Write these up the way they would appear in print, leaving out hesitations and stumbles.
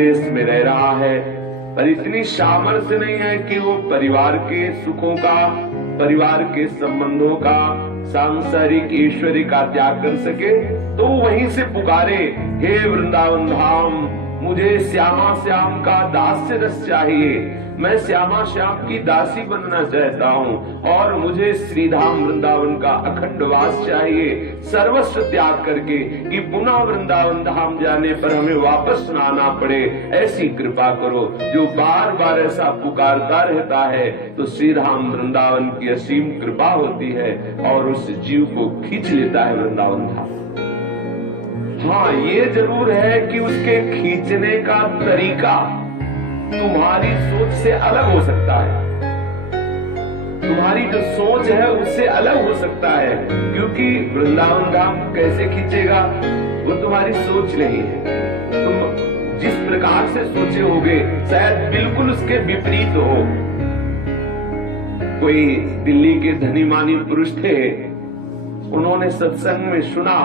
देश में रह रहा है, पर इतनी सामर्थ्य नहीं है कि वो परिवार के सुखों का, परिवार के संबंधों का, सांसारिक ईश्वरी का त्याग कर सके, तो वहीं से पुकारे, हे वृंदावन धाम, मुझे श्यामा श्याम का दास्य रस चाहिए, मैं श्यामा श्याम की दासी बनना चाहता हूँ और मुझे श्रीधाम वृंदावन का अखंड वास चाहिए, सर्वस्व त्याग करके, कि पुनः वृंदावन धाम जाने पर हमें वापस न आना पड़े, ऐसी कृपा करो। जो बार बार ऐसा पुकारता रहता है तो श्रीधाम वृंदावन की असीम कृपा होती है और उस जीव को खींच लेता है वृंदावन धाम। हाँ, ये जरूर है कि उसके खींचने का तरीका तुम्हारी सोच से अलग हो सकता है, तुम्हारी जो सोच है उससे अलग हो सकता है, क्योंकि वृंदावन धाम कैसे खींचेगा वो तुम्हारी सोच नहीं है। तुम जिस प्रकार से सोचे होगे शायद बिल्कुल उसके विपरीत हो। कोई दिल्ली के धनी मानी पुरुष थे, उन्होंने सत्संग में सुना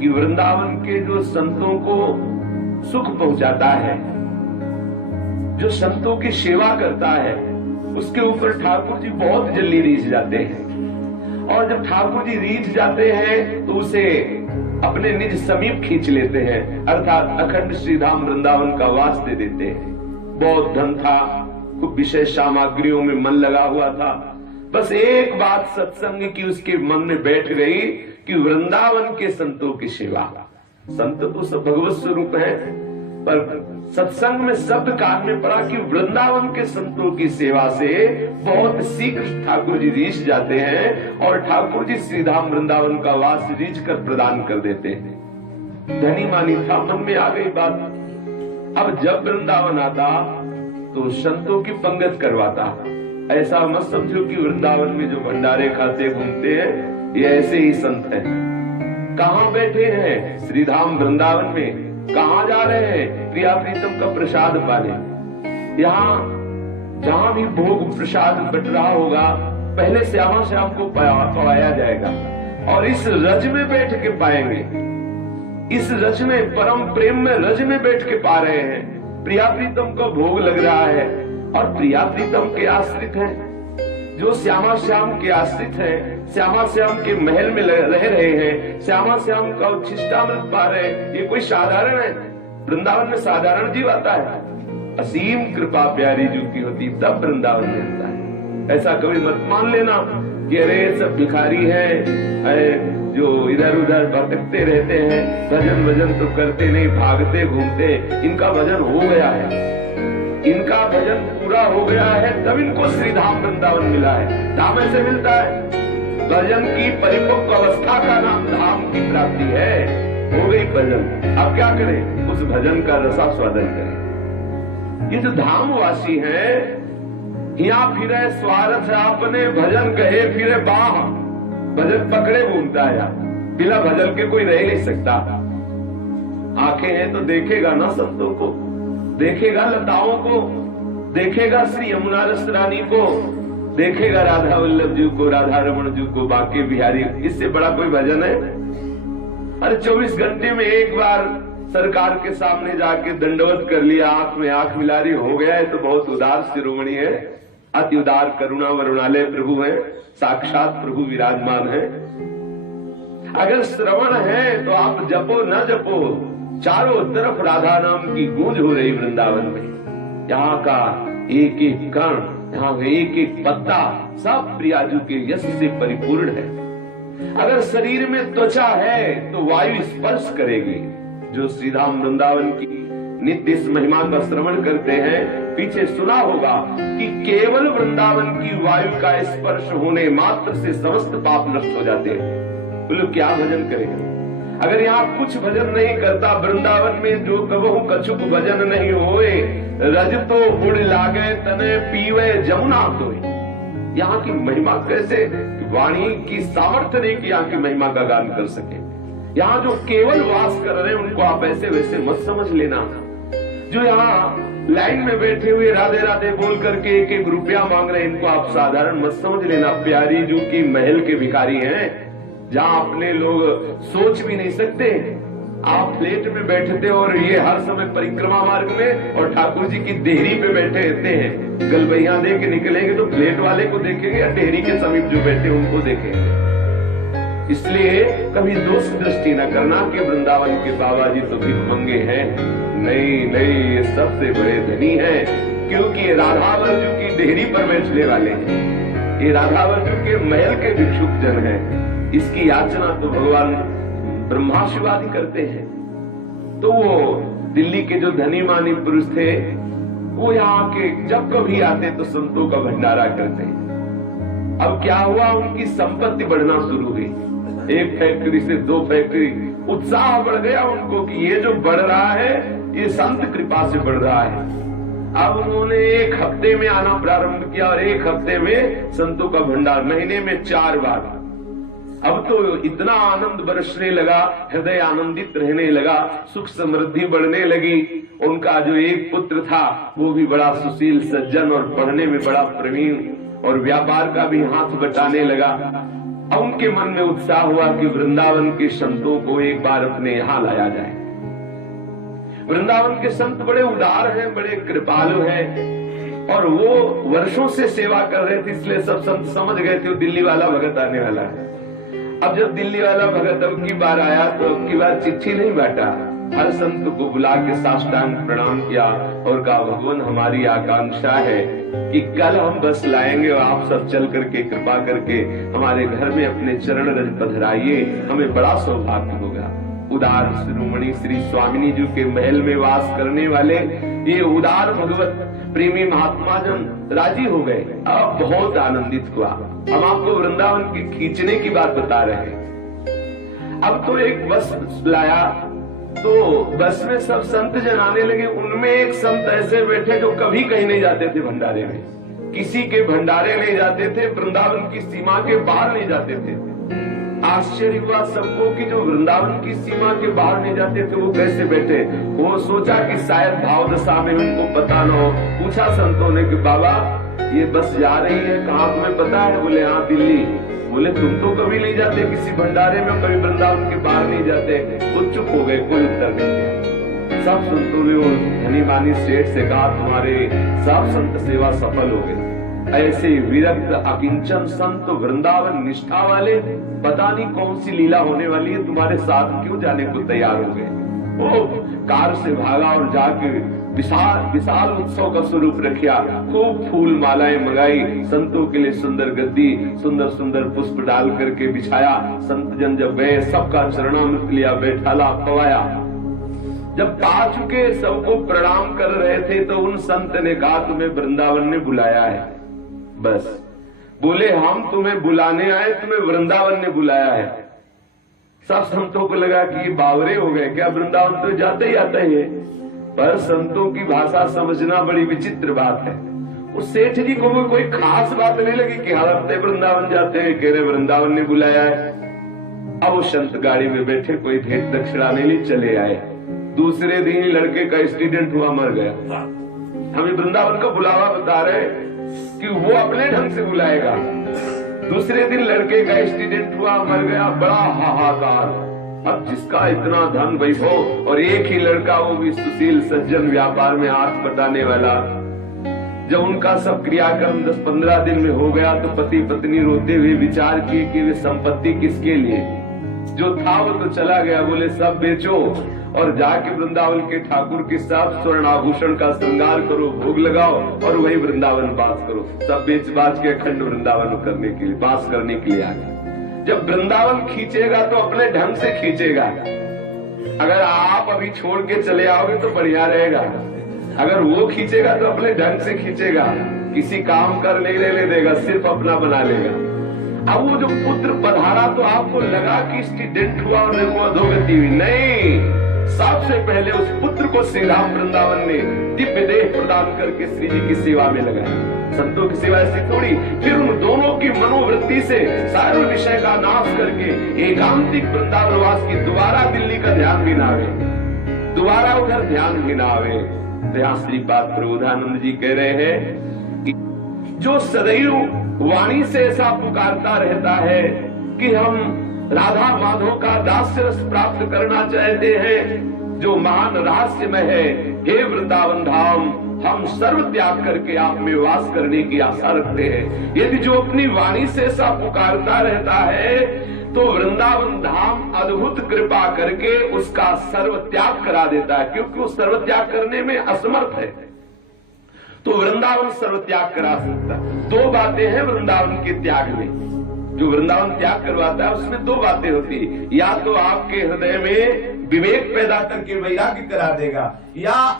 कि वृंदावन के जो संतों को सुख पहुंचाता है, जो संतों की सेवा करता है, उसके ऊपर ठाकुर जी बहुत जल्दी रीझ जाते हैं, और जब ठाकुर जी रीझ जाते हैं तो उसे अपने निज समीप खींच लेते हैं, अर्थात अखंड श्रीधाम वृंदावन का वास दे देते हैं। बहुत धन था, खूब विषय सामग्रियों में मन लगा हुआ था, बस एक बात सत्संग की उसके मन में बैठ गई कि वृंदावन के संतों की सेवा। संत तो सब भगवत स्वरूप है, पर सत्संग में शब्द कान में पड़ा कि वृंदावन के संतों की सेवा से बहुत शीघ्र ठाकुर जी रीझ जाते हैं और ठाकुर जी श्रीधाम वृंदावन का वास रीझ कर प्रदान कर देते हैं। धनी मानी था, मन में आ गई बात। अब जब वृंदावन आता तो संतों की पंगत करवाता। ऐसा मत समझो कि वृंदावन में जो भंडारे खाते घूमते हैं ये ऐसे ही संत हैं। कहाँ बैठे हैं? श्रीधाम वृंदावन में। कहाँ जा रहे हैं? प्रिया प्रीतम का प्रसाद पाने। यहाँ जहाँ भी भोग प्रसाद बट रहा होगा, पहले श्यामा श्याम को पवाया जाएगा और इस रज में बैठ के पाएंगे। इस रज में, परम प्रेम में, रज में बैठ के पा रहे हैं। प्रिया प्रीतम का भोग लग रहा है और प्रिया प्रीतम के आश्रित हैं, जो श्यामा श्याम के आश्रित हैं, श्यामा श्याम के महल में रह रहे हैं, श्यामा श्याम का उच्छिष्टामृत पा रहे हैं। ये कोई साधारण है? वृंदावन में साधारण जीव आता है? असीम कृपा प्यारी जीव की होती तब वृंदावन में आता है। ऐसा कभी मत मान लेना कि अरे सब भिखारी हैं जो इधर उधर भटकते रहते हैं, भजन भजन तो करते नहीं, भागते घूमते। इनका भजन हो गया है, इनका भजन पूरा हो गया है, तब इनको श्रीधाम वृंदावन मिला है। धाम ऐसे मिलता है, भजन की परिपक्व अवस्था का नाम धाम की प्राप्ति है। हो गई भजन, अब क्या करें? उस भजन का रसास्वादन करें। ये जो धामवासी है, यहाँ फिरे स्वार्थ आपने, भजन कहे फिरे बाह। भजन पकड़े घूमता है, बिना भजन के कोई रह नहीं सकता। आंखें हैं तो देखेगा ना संतों को, देखेगा लताओं को, देखेगा श्री यमुना रस रानी को, देखेगा राधा वल्लभ जी को, राधा रमण जी को, बांके बिहारी। इससे बड़ा कोई भजन है? अरे 24 घंटे में एक बार सरकार के सामने जाके दंडवत कर लिया, आंख में आंख मिला रही, हो गया है तो बहुत उदार शिरोमणि है, अति उदार करुणा वरुणालय प्रभु है, साक्षात प्रभु विराजमान है। अगर श्रवण है तो आप जपो न जपो, चारों तरफ राधा नाम की गूंज हो रही वृंदावन में। यहाँ का एक एक कण, यहाँ का एक एक पत्ता सब प्रियाजू के यश से परिपूर्ण है। अगर शरीर में त्वचा है तो वायु स्पर्श करेगी। जो श्रीधाम वृंदावन की नित्य इस महिमा का श्रवण करते हैं, पीछे सुना होगा कि केवल वृंदावन की वायु का स्पर्श होने मात्र से समस्त पाप नष्ट हो जाते हैं। बोलो क्या भजन करेगा? अगर यहाँ कुछ भजन नहीं करता, वृंदावन में जो कबहू कछुक भजन नहीं होए, रज तो उड़ लागे तने पीवे जमुना सोए। यहाँ की महिमा कैसे, वाणी की सामर्थ्य नहीं कि यहाँ की महिमा का गान कर सके। यहाँ जो केवल वास कर रहे हैं उनको आप ऐसे वैसे मत समझ लेना। जो यहाँ लाइन में बैठे हुए राधे राधे बोल करके एक एक रुपया मांग रहे हैं, इनको आप साधारण मत समझ लेना। प्यारी जो की महल के भिखारी हैं, जहाँ अपने लोग सोच भी नहीं सकते, आप फ्लैट में बैठे थे और ये हर समय परिक्रमा मार्ग में और ठाकुर जी की देहरी पे बैठे रहते हैं। गलबैया दे के निकलेंगे तो फ्लैट वाले को देखेंगे या देहरी के समीप जो बैठे उनको देखेंगे। इसलिए कभी दोष दृष्टि न करना कि वृंदावन के बाबा जी तो भिखमंगे हैं। नहीं नहीं, ये सबसे बड़े धनी हैं, क्योंकि राधा वर्जू की देहरी पर बैठने वाले हैं। ये राधा वर्जू के महल के भिक्षुक जन हैं। इसकी याचना तो भगवान ब्रह्मा शिव आदि करते हैं। तो वो दिल्ली के जो धनी मानी पुरुष थे, वो यहाँ के जब कभी आते तो संतों का भंडारा करते। अब क्या हुआ, उनकी संपत्ति बढ़ना शुरू हुई। एक फैक्ट्री से 2 फैक्ट्री, उत्साह बढ़ गया उनको कि ये जो बढ़ रहा है ये संत कृपा से बढ़ रहा है। अब उन्होंने 1 हफ्ते में आना प्रारंभ किया और 1 हफ्ते में संतों का भंडार, महीने में 4 बार। अब तो इतना आनंद बरसने लगा, हृदय आनंदित रहने लगा, सुख समृद्धि बढ़ने लगी। उनका जो एक पुत्र था वो भी बड़ा सुशील सज्जन और पढ़ने में बड़ा प्रवीण और व्यापार का भी हाथ बटाने लगा। अब उनके मन में उत्साह हुआ कि वृंदावन के संतों को एक बार अपने यहाँ लाया जाए। वृंदावन के संत बड़े उदार हैं, बड़े कृपालु हैं और वो वर्षों से सेवा कर रहे थे, इसलिए सब संत समझ गए थे वो दिल्ली वाला भगत आने वाला है। अब जब दिल्ली वाला भगत अब की बार आया तो अब की बार चिट्ठी नहीं बांटा, हर संत को बुला के साष्टांग प्रणाम किया और कहा, भगवान हमारी आकांक्षा है कि कल हम बस लाएंगे और आप सब चल करके कृपा करके हमारे घर में अपने चरण रज पधराइए, हमें बड़ा सौभाग्य होगा। उदार शिरोमणि श्री स्वामिनी जी के महल में वास करने वाले ये उदार भगवत प्रेमी महात्मा जन राजी हो गए। अब बहुत आनंदित हुआ। हम आपको वृंदावन की खींचने की बात बता रहे हैं। अब तो एक बस लाया तो बस में सब संत जन आने लगे। उनमें एक संत ऐसे बैठे जो कभी कहीं नहीं जाते थे भंडारे में, किसी के भंडारे नहीं जाते थे, वृंदावन की सीमा के बाहर नहीं जाते थे। आश्चर्य हुआ सबको कि जो वृंदावन की सीमा के बाहर नहीं जाते थे वो कैसे बैठे। वो सोचा कि शायद भाव दशा में उनको पता न हो। पूछा संतों ने कि बाबा ये बस जा रही है, कहाँ तुम्हें पता है? बोले हाँ दिल्ली। बोले तुम तो कभी नहीं जाते किसी भंडारे में, कभी वृंदावन के बाहर नहीं जाते। वो चुप हो गए, कोई उत्तर नहीं दिया। सब संतों ने वो धनी मानी सेठ से कहा तुम्हारे सब संत सेवा सफल हो गए। ऐसे विरक्त अकिंचन संत वृंदावन निष्ठा वाले पता नहीं कौन सी लीला होने वाली है, तुम्हारे साथ क्यों जाने को तैयार हो गए। वो कार से भागा और जाके विशाल उत्सव का स्वरूप रखा। खूब फूल मालाएं मंगाई, संतों के लिए सुंदर गद्दी, सुंदर सुंदर पुष्प डाल करके बिछाया। संत जन जब गए सबका चरणामृत लिया, बैठाला, पवाया। जब पा चुके सबको प्रणाम कर रहे थे तो उन संत ने कहा तुम्हें वृंदावन ने बुलाया है। बस बोले हम तुम्हें बुलाने आए, तुम्हें वृंदावन ने बुलाया है। सब संतों को लगा कि ये बावरे हो गए क्या, वृंदावन तो जाते ही आता ही है। पर संतों की भाषा समझना बड़ी विचित्र बात है। उस सेठ जी को कोई खास बात नहीं लगी कि हर हफ्ते वृंदावन जाते हैं, कह रहे वृंदावन ने बुलाया है। अब वो संत गाड़ी में बैठे, कोई भेंट दक्षिणा नहीं ली, चले आए। दूसरे दिन लड़के का एक्सीडेंट हुआ, मर गया। हमें वृंदावन का बुलावा बता रहे कि वो अपने ढंग से बुलाएगा। दूसरे दिन लड़के का एक्सीडेंट हुआ, मर गया, बड़ा हाहाकार। अब जिसका इतना धन वैभव और एक ही लड़का, वो भी सुशील सज्जन, व्यापार में हाथ बटाने वाला। जब उनका सब क्रियाक्रम 10-15 दिन में हो गया तो पति पत्नी रोते हुए विचार किए कि वे संपत्ति किसके लिए, जो था वो तो चला गया। बोले सब बेचो और जाके वृंदावन के ठाकुर के साथ स्वर्ण आभूषण का श्रृंगार करो, भोग लगाओ और वही वृंदावन वास करो। सब बेच बाच के अखंड वृंदावन करने के लिए, वास करने के लिए आ गए। जब वृंदावन खींचेगा तो अपने ढंग से खींचेगा। अगर आप अभी छोड़ के चले आओगे तो बढ़िया रहेगा, अगर वो खींचेगा तो अपने ढंग से खींचेगा, किसी काम कर नहीं लेने देगा, सिर्फ अपना बना लेगा। अब वो जो पुत्र पधारा तो आपको लगा कि एक्सीडेंट हुआ और वो अधोगति हुई, नहीं। सबसे पहले उस पुत्र को श्री राम वृंदावन ने दिव्य देह प्रदान करके श्री जी की सेवा में लगाया। संतों की सेवा ऐसी थोड़ी। फिर उन दोनों की मनोवृत्ति से सारे विषय का नाश करके एकांतिक वृंदावनवास की दोबारा दिल्ली का ध्यान भी ना आवे, दोबारा उधर ध्यान भी ना आवे। यहाँ श्रीपाद प्रबोधानंद जी कह रहे हैं कि जो सदैव वाणी से ऐसा पुकारता रहता है कि हम राधा माधव का दास्य रस प्राप्त करना चाहते हैं, जो महान रहस्यमय है, हे वृंदावन धाम, हम सर्व त्याग करके आप में वास करने की आशा रखते हैं। यदि जो अपनी वाणी से ऐसा पुकारता रहता है तो वृंदावन धाम अद्भुत कृपा करके उसका सर्व त्याग करा देता है, क्योंकि वो सर्व त्याग करने में असमर्थ है। तो वृंदावन सर्व त्याग करा सकता है। दो बातें हैं वृंदावन के त्याग में, जो वृंदावन त्याग करवाता है उसमें दो बातें होती है, या तो आपके हृदय में विवेक पैदा करके वैराग्य करा देगा, या